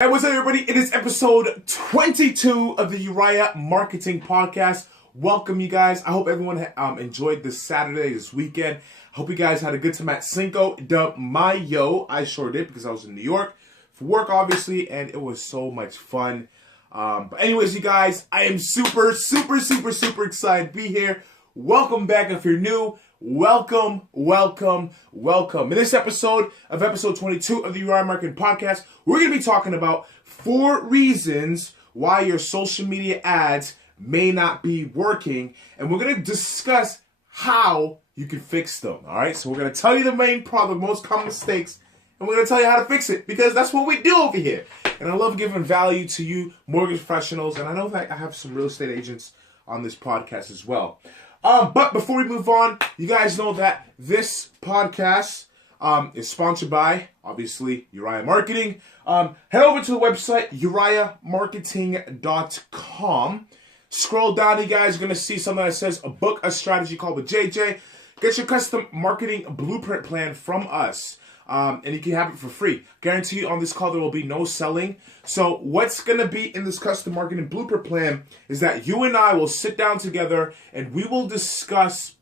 Hey, what's up, everybody? It is episode 22 of the Uriah Marketing Podcast. Welcome, you guys. I hope everyone enjoyed this Saturday, this weekend. I hope you guys had a good time at Cinco de Mayo. I sure did because I was in New York for work, obviously, and it was so much fun. But anyways, you guys, I am super excited to be here. Welcome back. If you're new, welcome. In this episode of episode 22 of the Uriah Marketing Podcast, we're going to be talking about 4 reasons why your social media ads may not be working, and we're going to discuss how you can fix them. All right, so we're going to tell you the main problem, most common mistakes, and we're going to tell you how to fix it, because that's what we do over here. And I love giving value to you mortgage professionals, and I know that I have some real estate agents on this podcast as well. But before we move on, you guys know that this podcast is sponsored by, obviously, Uriah Marketing. Head over to the website, uriahmarketing.com. Scroll down, you guys are going to see something that says, book a strategy call with JJ. Get your custom marketing blueprint plan from us. And you can have it for free. Guarantee you on this call there will be no selling. So what's going to be in this custom marketing blueprint plan is that you and I will sit down together and we will discuss,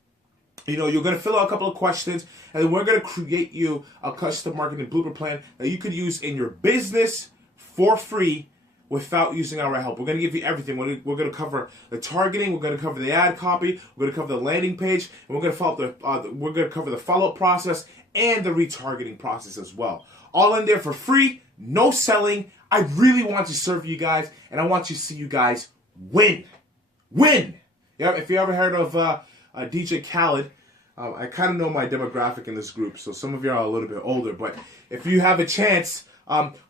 you're going to fill out a couple of questions, and then we're going to create you a custom marketing blueprint plan that you could use in your business for free without using our help. We're going to give you everything. We're going to cover the targeting. We're going to cover the ad copy. We're going to cover the landing page, and we're going to cover the follow-up process and the retargeting process as well. All in there for free, no selling. I really want to serve you guys, and I want to see you guys win. Yeah, if you ever heard of DJ Khaled, I kind of know my demographic in this group, so some of you are a little bit older, but if you have a chance,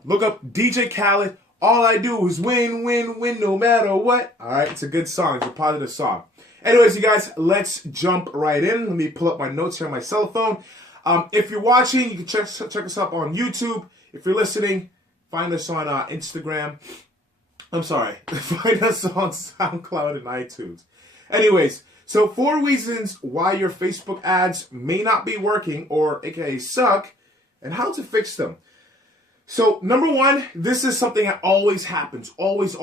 look up DJ Khaled. All I do is win no matter what. All right, it's a good song. It's a positive song. Anyways, you guys, let's jump right in. Let me pull up my notes here on my cell phone. If you're watching, you can check us up on YouTube. If you're listening, find us on Instagram. I'm sorry. Find us on SoundCloud and iTunes. Anyways, so 4 reasons why your Facebook ads may not be working, or aka suck, and how to fix them. So number 1, this is something that always happens. Always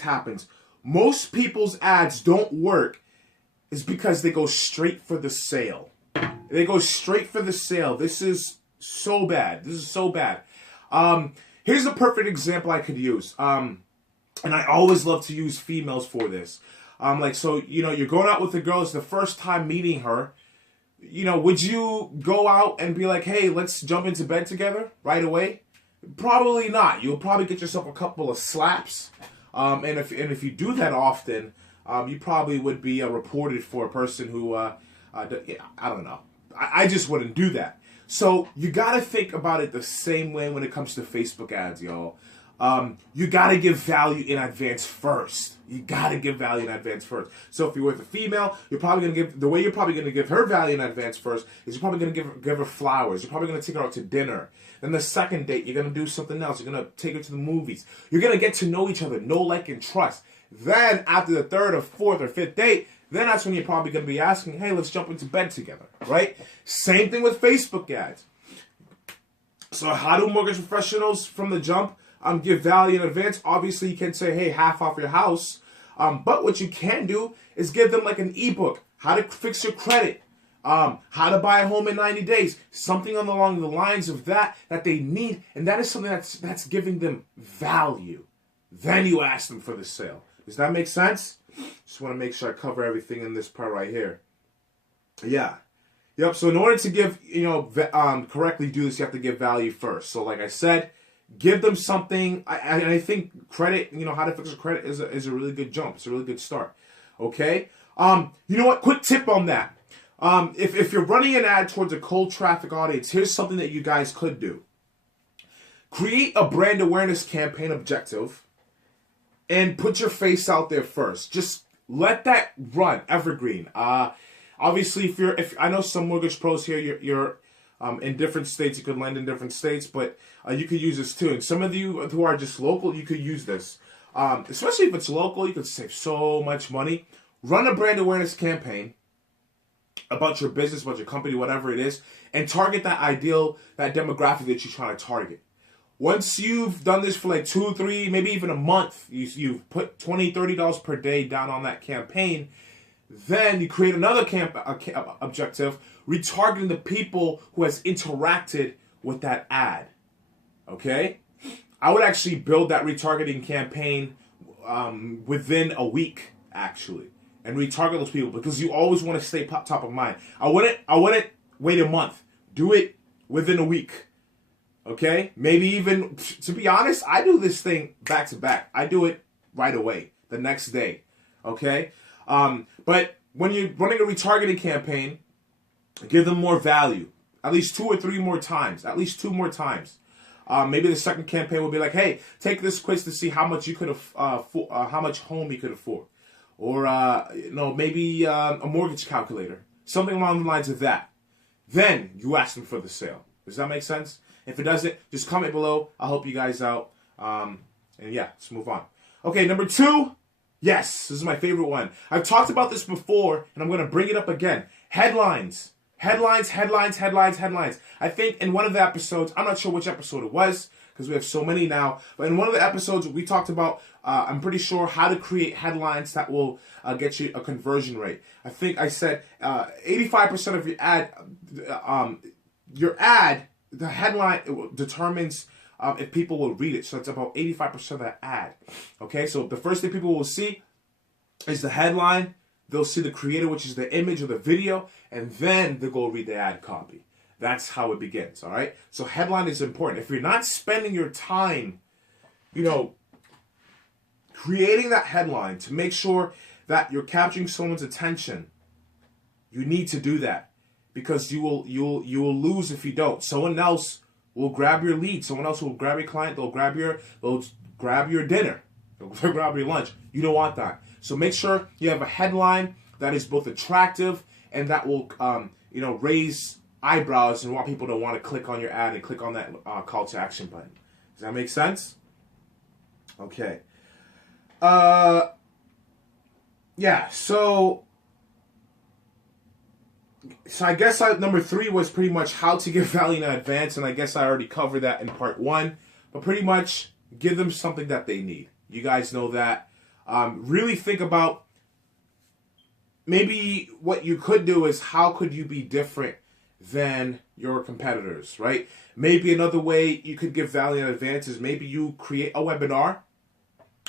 happens. Most people's ads don't work is because they go straight for the sale. They go straight for the sale. This is so bad. Here's a perfect example I could use. And I always love to use females for this. You're going out with a girl. It's the first time meeting her. Would you go out and be like, hey, let's jump into bed together right away? Probably not. You'll probably get yourself a couple of slaps. And if you do that often, you probably would be reported for a person who, I don't know. I just wouldn't do that. So you got to think about it the same way when it comes to Facebook ads, y'all. You got to give value in advance first. So if you're with a female, you're probably going to give her value in advance first is you're probably going to give her flowers. You're probably going to take her out to dinner. Then the second date, you're going to do something else. You're going to take her to the movies. You're going to get to know each other, know, like, and trust. Then after the 3rd or 4th or 5th date, then that's when you're probably going to be asking, hey, let's jump into bed together, right? Same thing with Facebook ads. So how do mortgage professionals from the jump give value in advance? Obviously, you can say, hey, half off your house. But what you can do is give them like an ebook, how to fix your credit, how to buy a home in 90 days, something along the lines of that they need. And that is something that's giving them value. Then you ask them for the sale. Does that make sense? Just want to make sure I cover everything in this part right here. Yeah. Yep. So in order to correctly do this, you have to give value first. So like I said, give them something. I think credit, how to fix a credit is a really good jump. It's a really good start. Okay. You know what? Quick tip on that. If you're running an ad towards a cold traffic audience, here's something that you guys could do. Create a brand awareness campaign objective and put your face out there first. Just let that run, evergreen. Obviously, if I know some mortgage pros here, you're in different states. You could lend in different states, but you could use this too. And some of you who are just local, you could use this. Especially if it's local, you could save so much money. Run a brand awareness campaign about your business, about your company, whatever it is, and target that demographic that you're trying to target. Once you've done this for like 2, 3, maybe even a month, you've put $20, $30 per day down on that campaign, then you create another objective, retargeting the people who has interacted with that ad. Okay? I would actually build that retargeting campaign within a week, actually, and retarget those people, because you always want to stay top of mind. I wouldn't wait a month. Do it within a week. Okay? Maybe even, to be honest, I do this thing back to back. I do it right away, the next day. Okay? But when you're running a retargeting campaign, give them more value. At least 2 or 3 more times. At least 2 more times. Maybe the second campaign will be like, hey, take this quiz to see how much you could how much home you could afford. Or, maybe a mortgage calculator. Something along the lines of that. Then you ask them for the sale. Does that make sense? If it doesn't, just comment below. I'll help you guys out. And yeah, let's move on. Okay, number 2. Yes, this is my favorite one. I've talked about this before, and I'm going to bring it up again. Headlines. Headlines, headlines, headlines, headlines. I think in one of the episodes, I'm not sure which episode it was, because we have so many now, but in one of the episodes, we talked about, I'm pretty sure, how to create headlines that will get you a conversion rate. I think I said 85% of your ad, the headline determines if people will read it. So it's about 85% of that ad. Okay, so the first thing people will see is the headline. They'll see the creator, which is the image or the video, and then they'll go read the ad copy. That's how it begins, all right? So headline is important. If you're not spending your time, creating that headline to make sure that you're capturing someone's attention, you need to do that, because you will lose if you don't. Someone else will grab your lead. Someone else will grab your client. They'll grab your dinner. They'll grab your lunch. You don't want that. So make sure you have a headline that is both attractive and that will, raise eyebrows and want people to want to click on your ad and click on that call to action button. Does that make sense? Okay. Yeah. So I guess number 3 was pretty much how to give value in advance, and I guess I already covered that in part 1. But pretty much give them something that they need. You guys know that. Really think about maybe what you could do is how could you be different than your competitors, right? Maybe another way you could give value in advance is maybe you create a webinar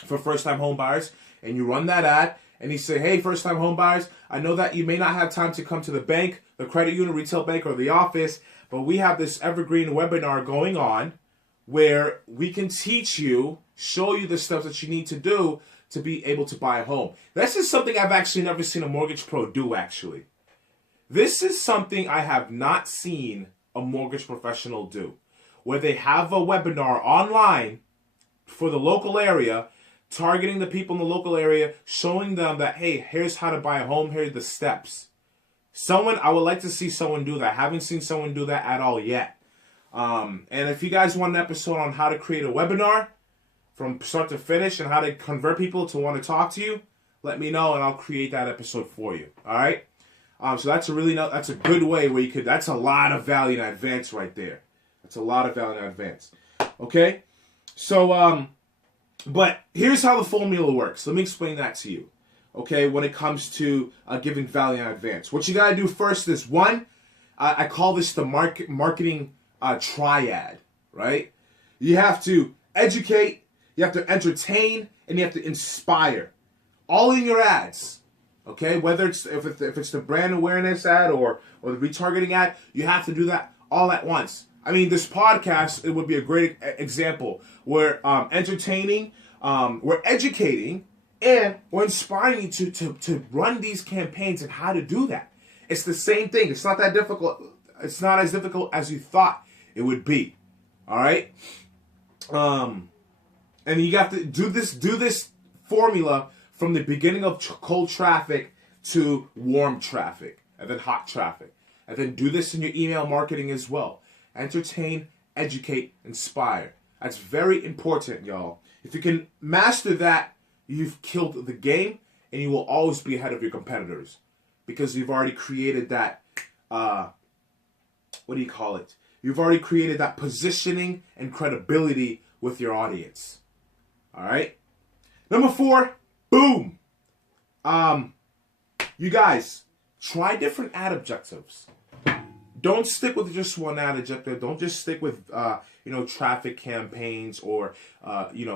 for first-time home buyers and you run that ad and you say, hey, first-time home buyers, I know that you may not have time to come to the bank, the credit union, retail bank, or the office, but we have this evergreen webinar going on where we can teach you, show you the steps that you need to do to be able to buy a home. This is something I've actually never seen a mortgage pro do, actually. This is something I have not seen a mortgage professional do, where they have a webinar online for the local area, targeting the people in the local area, showing them that, hey, here's how to buy a home, here are the steps. I would like to see someone do that. I haven't seen someone do that at all yet. And if you guys want an episode on how to create a webinar, from start to finish, and how to convert people to want to talk to you, let me know and I'll create that episode for you. All right. So that's a good way where you could. That's a lot of value in advance right there. That's a lot of value in advance. Okay. So but here's how the formula works. Let me explain that to you. Okay. When it comes to giving value in advance, what you gotta do first is one. I call this the marketing triad. Right. You have to educate. You have to entertain, and you have to inspire, all in your ads. Okay, whether it's if it's the brand awareness ad or the retargeting ad, you have to do that all at once. I mean, this podcast, it would be a great example. We're entertaining, we're educating, and we're inspiring you to run these campaigns and how to do that. It's the same thing. It's not that difficult. It's not as difficult as you thought it would be. All right. And you have to do this formula from the beginning of cold traffic to warm traffic, and then hot traffic. And then do this in your email marketing as well. Entertain, educate, inspire. That's very important, y'all. If you can master that, you've killed the game, and you will always be ahead of your competitors, because you've already created that, what do you call it? you've already created that positioning and credibility with your audience. All right. Number 4, boom. You guys, try different ad objectives. Don't stick with just one ad objective. Don't just stick with, traffic campaigns or,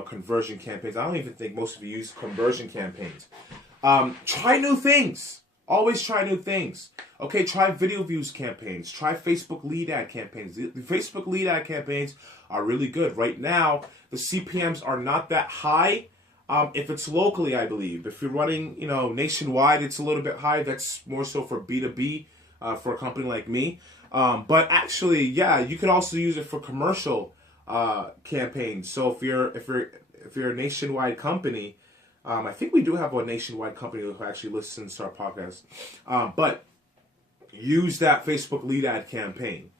conversion campaigns. I don't even think most of you use conversion campaigns. Try new things. Always try new things. Okay, try video views campaigns. Try Facebook lead ad campaigns. The Facebook lead ad campaigns are really good. Right now, the CPMs are not that high. If it's locally, I believe. If you're running, nationwide, it's a little bit high. That's more so for B2B, for a company like me. But actually, yeah, you could also use it for commercial campaigns. So if you're a nationwide company, I think we do have a nationwide company who actually listens to our podcast. But use that Facebook lead ad campaign.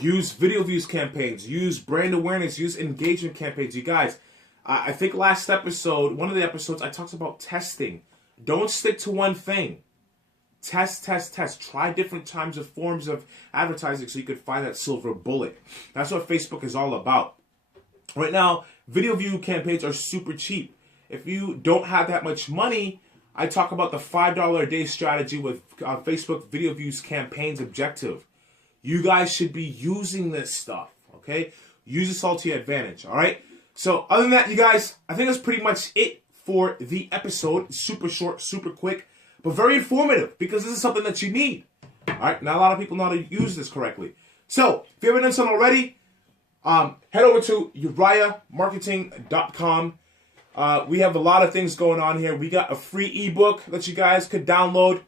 Use video views campaigns. Use brand awareness. Use engagement campaigns. You guys, I think one of the episodes, I talked about testing. Don't stick to one thing. Test. Try different types of forms of advertising so you could find that silver bullet. That's what Facebook is all about. Right now, video view campaigns are super cheap. If you don't have that much money, I talk about the $5 a day strategy with Facebook video views campaigns objective. You guys should be using this stuff, okay? Use this all to your advantage, all right? So other than that, you guys, I think that's pretty much it for the episode. Super short, super quick, but very informative because this is something that you need. All right, not a lot of people know how to use this correctly. So if you haven't done so already, head over to uriahmarketing.com. We have a lot of things going on here. We got a free ebook that you guys could download.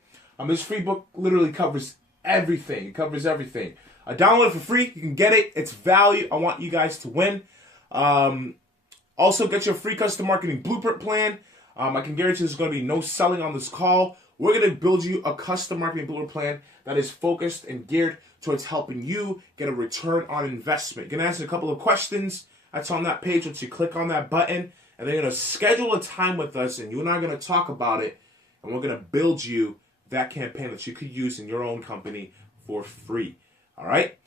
This free book literally covers everything. It covers everything. Download it for free. You can get it. It's value. I want you guys to win. Also, get your free custom marketing blueprint plan. I can guarantee there's going to be no selling on this call. We're going to build you a custom marketing blueprint plan that is focused and geared towards helping you get a return on investment. You're going to answer a couple of questions. That's on that page. Once you click on that button, and they're going to schedule a time with us, and you and I are going to talk about it, and we're going to build you that campaign that you could use in your own company for free. All right?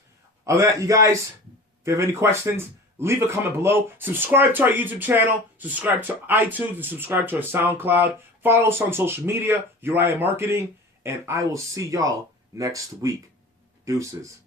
Other than that, you guys, if you have any questions, leave a comment below. Subscribe to our YouTube channel. Subscribe to iTunes. And subscribe to our SoundCloud. Follow us on social media, Uriah Marketing. And I will see y'all next week. Deuces.